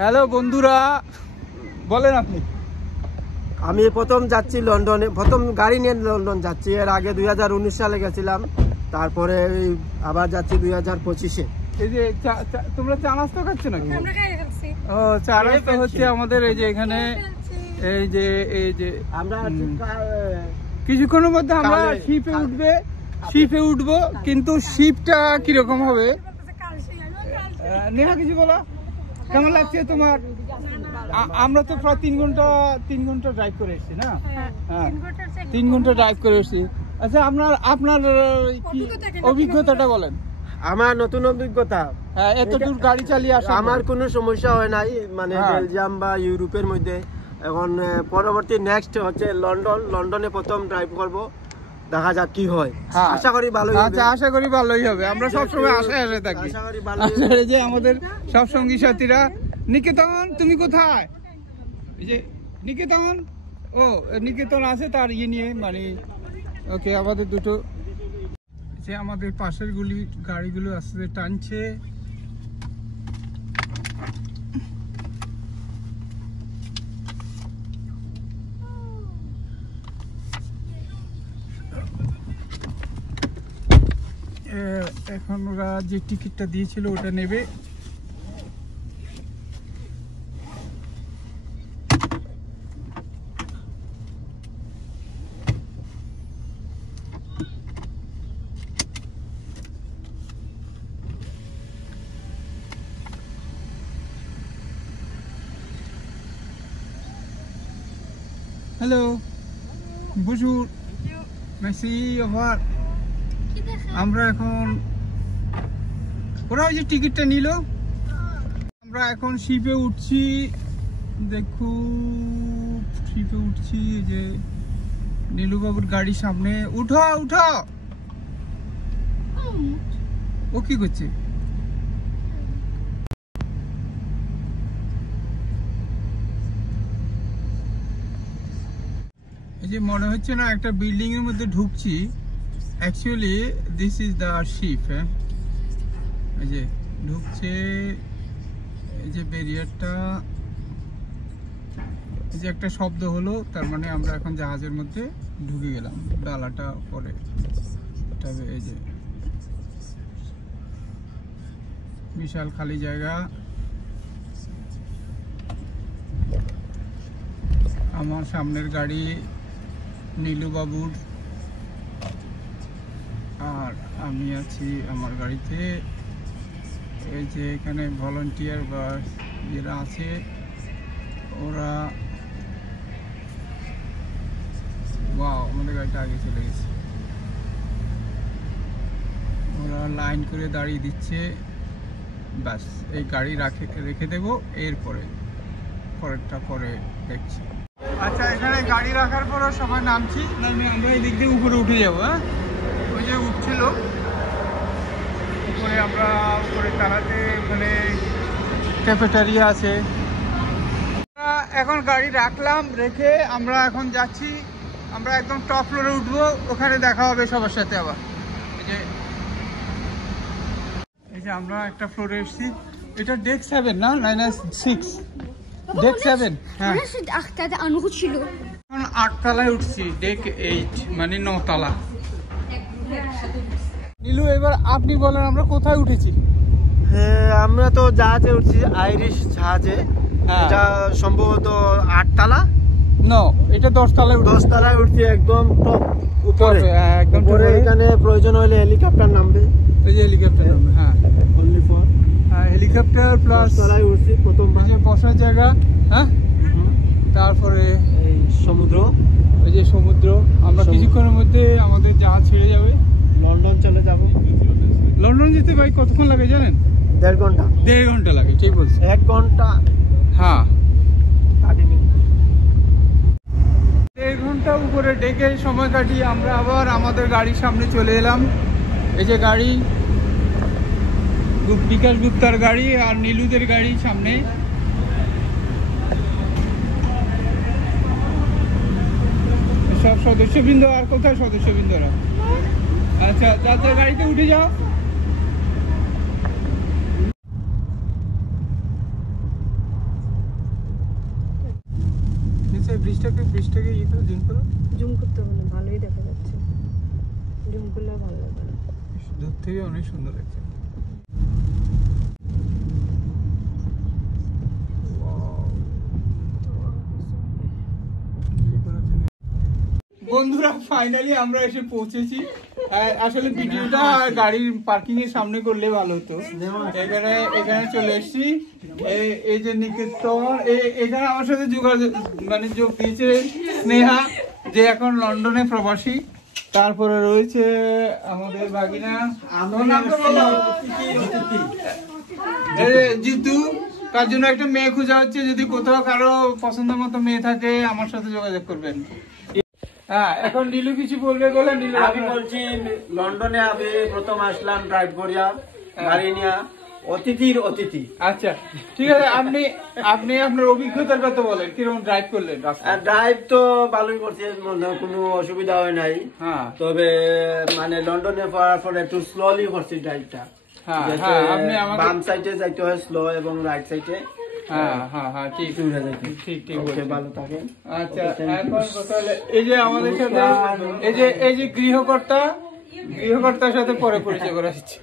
Hello বন্ধুরা, বলেন আপনি। আমি প্রথম যাচ্ছি লন্ডনে, প্রথম গাড়ি নিয়ে লন্ডন যাচ্ছি। এর আগে 2019 সালে গেছিলাম, তারপরে আবার যাচ্ছি 2025-এ। এই যে তোমরা চা নাস্তা খাচ্ছ নাকি? ও, চা নাস্তা হচ্ছে আমাদের এই যে এখানে। এই যে আমরা কিছুক্ষণের মধ্যে আমরা শিপে উঠবো, কিন্তু শিপটা কিরকম হবে? নেহা কিছু বলো, কেমন লাগছে তোমার? আমরা তো প্রায় 3 ঘন্টা ড্রাইভ করে এসেছি না? হ্যাঁ, 3 ঘন্টা ড্রাইভ করে এসেছি। আচ্ছা, আপনার অভিজ্ঞতাটা বলেন। আমার নতুন অভিজ্ঞতা, হ্যাঁ, এত দূর গাড়ি চালিয়ে আসা আমার কোনো সমস্যা হয় নাই, মানে বেলজিয়াম বা ইউরোপের মধ্যে। এখন পরবর্তী নেক্সট হচ্ছে লন্ডনে প্রথম ড্রাইভ করব, দেখা যাক কি হয়। আশা করি ভালোই হবে। আচ্ছা, আশা করি ভালোই হবে। আমরা সবসময় আশায় থাকি। আশা করি এই যে আমাদের সব সঙ্গী সাথীরা। নিকেতন, তুমি কোথায়? এই যে নিকেতন, ও নিকেতন আছে তার ইয়ে নিয়ে, মানে ওকে। আমাদের দুটো যে আমাদের পাশের গাড়িগুলো আসতে টানছে। এখন ওরা যে টিকিটটা দিয়েছিল ওটা নেবে। হ্যালো বুঝুর, মেসি ওভার। আমরা এখন, ওরা ওই যে টিকিটটা নিল, আমরা এখন শিপে উঠছি। দেখো, শিপে উঠছি। এই যে নীলুবাবুর গাড়ি সামনে। উঠো। ও কি করছে? এই যে মনে হচ্ছে না একটা বিল্ডিং এর মধ্যে ঢুকছি। Actually this is the ship. হ্যাঁ, এই যে ঢুকছে, এই যে ব্যারিয়ারটা, এই যে একটা শব্দ হলো, তার মানে আমরা এখন জাহাজের মধ্যে ঢুকে গেলাম। ডালাটা পরে, তবে এই যে বিশাল খালি জায়গা। আমার সামনের গাড়ি নীলুবাবুর, আর আমি আছি আমার গাড়িতে। এই যে এখানে ভলান্টিয়ার বা যারা আছে, ওরা আমাদের গাড়িটা আগে চলে গেছে। ওরা লাইন করে দাঁড়িয়ে দিচ্ছে। ব্যাস, এই গাড়ি রেখে দেবো, এরপরে পরেরটা পরে দেখছি। আচ্ছা, এখানে গাড়ি রাখার পরও সবাই নামছি, আমরা এই দিক দিয়ে উপরে উঠে যাবো। হ্যাঁ, ওই যে উঠছিল উপরে, আমরা উপরে তালাতে, ওখানে ক্যাফেটেরিয়া আছে। এখন গাড়ি রাখলাম, রেখে আমরা এখন যাচ্ছি। আমরা একদম টপ ফ্লোরে উঠবো, ওখানে দেখা হবে সবার সাথে আবার। এই যে আমরা একটা ফ্লোরে এসেছি। এটা ডেক 7 না, 9-6 ডেক 7। হ্যাঁ, এখন 8 তলায় উঠছি, ডেক 8 মানে 9 তলা। নীলু, এবার আপনি বলেন আমরা কোথায় উঠেছি? আমরা তো জাহাজে উঠছি, আইরিশ জাহাজে। এটা সম্ভবত 8 তলা। এটা 10 তলায়। 10 তলায় উঠছি, একদম টপ উপরে। একদম উপরে। এখানে প্রয়োজন হলে হেলিকপ্টার নামবে। এই যে হেলিকপ্টার নামবে। হ্যাঁ, অনলি ফর হেলিকপ্টার প্লাস তলায় উঠছি প্রথম, যে বসার জায়গা। হ্যাঁ, তারপরে এই সমুদ্র। এই যে সমুদ্র। আমরা কিছুক্ষণের মধ্যে আমাদের জাহাজ ছেড়ে যাবে, লন্ডন চলে যাব। লন্ডন যেতে ভাই কতক্ষণ লাগে জানেন? 1.5 ঘন্টা। 1.5 ঘন্টা লাগে, ঠিক বলছি। 1 ঘন্টা। হ্যাঁ, 30 মিনিট। 1.5 ঘন্টা উপরে ডেকে সময় কাটিয়ে আমরা আবার আমাদের গাড়ির সামনে চলে এলাম। এই যে গাড়ি, বিকাশ গুপ্তার গাড়ি আর নীলুদের গাড়ি সামনে। সব সদস্যবৃন্দ। আর কোথায় সদস্যবৃন্দরা? আচ্ছা, যাদের গাড়িতে উঠে যাও। ব্রিজটাকে ইয়ে করে জুম করো। জুম করতে হবে না, ভালোই দেখা যাচ্ছে। জুম করলে ভালো লাগবে না। দূর থেকে অনেক সুন্দর লাগছে। বন্ধুরা ফাইনালি আমরা এসে পৌঁছেছি। আসলে ভিডিওটা গাড়ির পার্কিং এর সামনে করলে ভালো হতো। এখানে চলে এসেছি। এই যে নিকেতন, এখানে আমার সাথে যোগ দিয়েছে স্নেহা, যে এখন লন্ডনে প্রবাসী। তারপরে রয়েছে আমাদের ভাগিনা জিতু, তার জন্য একটা মেয়ে খোঁজা হচ্ছে। যদি কোথাও কারো পছন্দ মতো মেয়ে থাকে আমার সাথে যোগাযোগ করবেন। হ্যাঁ, এখন নীলু কিছু বলবে বলে। নীলু, আমি বলছি লন্ডনে আমি প্রথম আসলাম ড্রাইভ করিয়া গাড়ি নিয়া, অতিথির অতিথি। আচ্ছা ঠিক আছে, আপনি আপনার অভিজ্ঞতার কথা বলেন, কিরকম ড্রাইভ করলেন? ড্রাইভ তো ভালোই করছে, কোনো অসুবিধা হয় নাই। হ্যাঁ, তবে মানে লন্ডনে পড়ার পরে একটু স্লোলি করছি ড্রাইভটা। বাম সাইডে যাইতে হয় স্লো, এবং রাইট সাইডে ভালো থাকে। আচ্ছা, এখন কথা হলো এই যে আমাদের সাথে এই যে গৃহকর্তার সাথে পরে পরিচয় করা হচ্ছে।